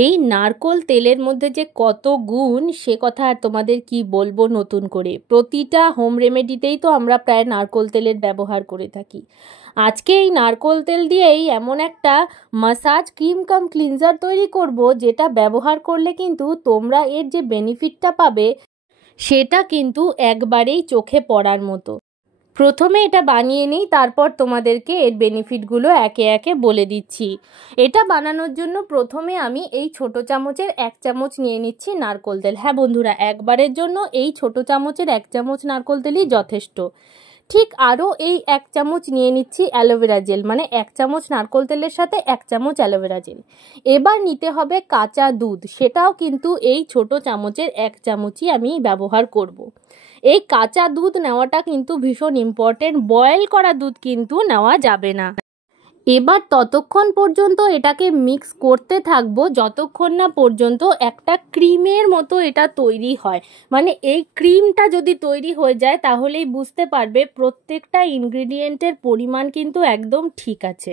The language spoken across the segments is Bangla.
এই নারকোল তেলের মধ্যে যে কত গুণ সে কথা আর তোমাদের কি বলবো নতুন করে। প্রতিটা হোম রেমেডিতেই তো আমরা প্রায় নারকোল তেলের ব্যবহার করে থাকি। আজকে এই নারকোল তেল দিয়েই এমন একটা মাসাজ ক্রিম কাম ক্লিনজার তৈরি করব, যেটা ব্যবহার করলে কিন্তু তোমরা এর যে বেনিফিটটা পাবে সেটা কিন্তু একবারেই চোখে পড়ার মতো। প্রথমে এটা বানিয়ে নিই, তারপর তোমাদেরকে এর বেনিফিটগুলো একে একে বলে দিচ্ছি। এটা বানানোর জন্য প্রথমে আমি এই ছোট চামচের 1 চামচ নিয়ে নিচ্ছি নারকোল তেল। হ্যাঁ বন্ধুরা, একবারের জন্য এই ছোট চামচের 1 চামচ নারকোল তেলই যথেষ্ট। ঠিক আরও এই 1 চামচ নিয়ে নিচ্ছি অ্যালোভেরা জেল, মানে 1 চামচ নারকোল তেলের সাথে 1 চামচ অ্যালোভেরা জেল। এবার নিতে হবে কাঁচা দুধ, সেটাও কিন্তু এই ছোট চামচের 1 চামচই আমি ব্যবহার করব। এই কাঁচা দুধ নেওয়াটা কিন্তু ভীষণ ইম্পর্টেন্ট, বয়েল করা দুধ কিন্তু নেওয়া যাবে না। এবার ততক্ষণ পর্যন্ত এটাকে মিক্স করতে থাকবো যতক্ষণ না পর্যন্ত একটা ক্রিমের মতো এটা তৈরি হয়। মানে এই ক্রিমটা যদি তৈরি হয়ে যায় তাহলেই বুঝতে পারবে প্রত্যেকটা ইনগ্রিডিয়েন্টের পরিমাণ কিন্তু একদম ঠিক আছে।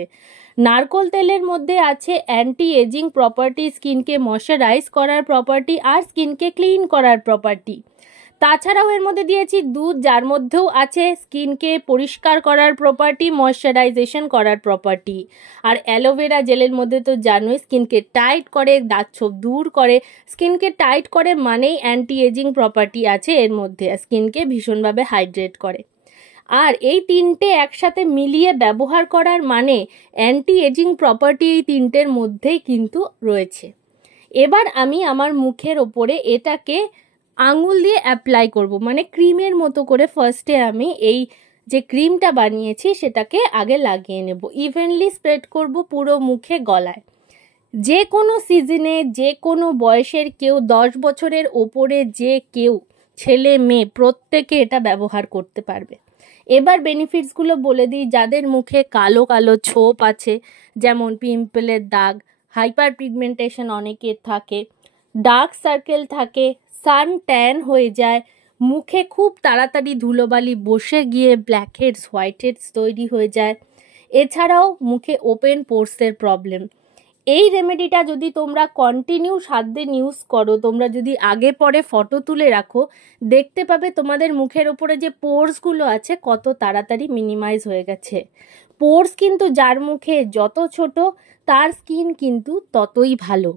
নারকোল তেলের মধ্যে আছে অ্যান্টি এজিং প্রপার্টি, স্কিনকে ময়শ্চারাইজ করার প্রপার্টি আর স্কিনকে ক্লিন করার প্রপার্টি। তাছাড়াও এর মধ্যে দিয়েছি দুধ, যার মধ্যেও আছে স্কিনকে পরিষ্কার করার প্রপার্টি, ময়শ্চারাইজেশন করার প্রপার্টি। আর অ্যালোভেরা জেলের মধ্যে তো জানোই স্কিনকে টাইট করে, দাগছোপ দূর করে। স্কিনকে টাইট করে মানেই অ্যান্টি এজিং প্রপার্টি আছে এর মধ্যে, স্কিনকে ভীষণভাবে হাইড্রেট করে। আর এই তিনটে একসাথে মিলিয়ে ব্যবহার করার মানে অ্যান্টি এজিং প্রপার্টি এই তিনটের মধ্যেই কিন্তু রয়েছে। এবার আমি আমার মুখের ওপরে এটাকে আঙুল দিয়ে অ্যাপ্লাই করব, মানে ক্রিমের মতো করে ফার্স্টে আমি এই যে ক্রিমটা বানিয়েছি সেটাকে আগে লাগিয়ে নেব। ইভেনলি স্প্রেড করব পুরো মুখে, গলায়। যে কোনো সিজনে, যে কোনো বয়সের কেউ, 10 বছরের ওপরে যে কেউ, ছেলে মেয়ে প্রত্যেকে এটা ব্যবহার করতে পারবে। এবার বেনিফিটসগুলো বলে দিই। যাদের মুখে কালো কালো ছোপ আছে, যেমন পিম্পলের দাগ, হাইপার পিগমেন্টেশন অনেকের থাকে, ডার্ক সার্কেল থাকে, সান ট্যান হয়ে যায়, মুখে খুব তাড়াতাড়ি ধুলোবালি বসে গিয়ে ব্ল্যাক হেডস হোয়াইট হেডস তৈরি হয়ে যায়, এছাড়াও মুখে ওপেন পোর্সের প্রবলেম। এই রেমেডিটা যদি তোমরা কন্টিনিউ 7 দিন ইউজ করো, তোমরা যদি আগে পরে ফটো তুলে রাখো, দেখতে পাবে তোমাদের মুখের ওপরে যে পোর্সগুলো আছে কত তাড়াতাড়ি মিনিমাইজ হয়ে গেছে। পোর্স কিন্তু যার মুখে যত ছোট তার স্কিন কিন্তু ততই ভালো।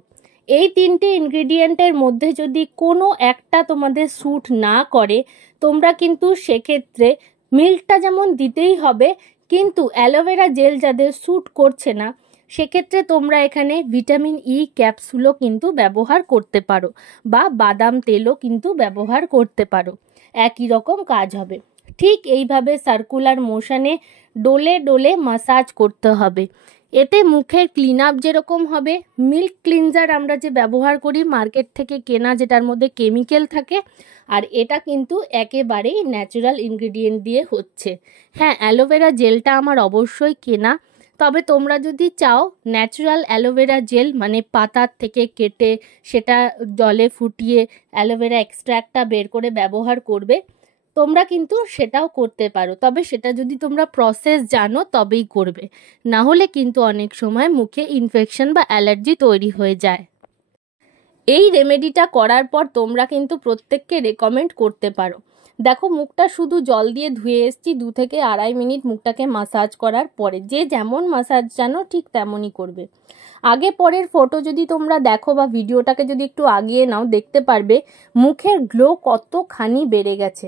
এই তিনটে ইনগ্রিডিয়েন্টের মধ্যে যদি কোনো একটা তোমাদের স্যুট না করে, তোমরা কিন্তু সেক্ষেত্রে মিল্কটা যেমন দিতেই হবে, কিন্তু অ্যালোভেরা জেল যাদের স্যুট করছে না সেক্ষেত্রে তোমরা এখানে ভিটামিন ই ক্যাপসুলও কিন্তু ব্যবহার করতে পারো, বা বাদাম তেলও কিন্তু ব্যবহার করতে পারো, একই রকম কাজ হবে। ঠিক এইভাবে সার্কুলার মোশনে ডোলে ডোলে মাসাজ করতে হবে। এতে মুখের ক্লিন আপ যেরকম হবে, মিল্ক ক্লিনজার আমরা যে ব্যবহার করি মার্কেট থেকে কেনা, যেটার মধ্যে কেমিক্যাল থাকে, আর এটা কিন্তু একেবারেই ন্যাচারাল ইনগ্রিডিয়েন্ট দিয়ে হচ্ছে। হ্যাঁ, অ্যালোভেরা জেলটা আমার অবশ্যই কেনা, তবে তোমরা যদি চাও ন্যাচারাল অ্যালোভেরা জেল, মানে পাতার থেকে কেটে সেটা জলে ফুটিয়ে অ্যালোভেরা এক্সট্র্যাক্টটা বের করে ব্যবহার করবে, তোমরা কিন্তু সেটাও করতে পারো। তবে সেটা যদি তোমরা প্রসেস জানো তবেই করবে, না হলে কিন্তু অনেক সময় মুখে ইনফেকশন বা অ্যালার্জি তৈরি হয়ে যায়। এই রেমেডিটা করার পর তোমরা কিন্তু প্রত্যেককে রেকমেন্ড করতে পারো। দেখো, মুখটা শুধু জল দিয়ে ধুয়ে এসছি, 2 থেকে 2.5 মিনিট মুখটাকে মাসাজ করার পরে যে যেমন মাসাজ জানো ঠিক তেমনই করবে। আগে পরের ফটো যদি তোমরা দেখো বা ভিডিওটাকে যদি একটু আগিয়ে নাও, দেখতে পারবে মুখের গ্লো কতখানি বেড়ে গেছে।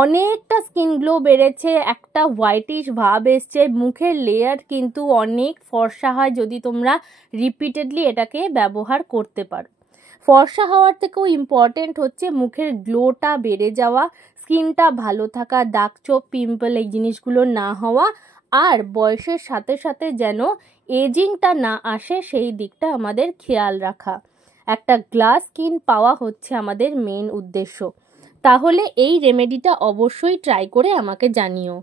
অনেকটা স্কিন গ্লো বেড়েছে, একটা হোয়াইটিশ ভাব এসছে, মুখের লেয়ার কিন্তু অনেক ফর্সা হয় যদি তোমরা রিপিটেডলি এটাকে ব্যবহার করতে পারো। ফর্সা হওয়ার থেকেও ইম্পর্টেন্ট হচ্ছে মুখের গ্লোটা বেড়ে যাওয়া, স্কিনটা ভালো থাকা, দাগছোপ পিম্পল এই জিনিসগুলো না হওয়া, আর বয়সের সাথে সাথে যেন এজিংটা না আসে সেই দিকটা আমাদের খেয়াল রাখা। একটা গ্লাস স্কিন পাওয়া হচ্ছে আমাদের মেন উদ্দেশ্য। তাহলে এই রেমেডিটা অবশ্যই ট্রাই করে আমাকে জানিও।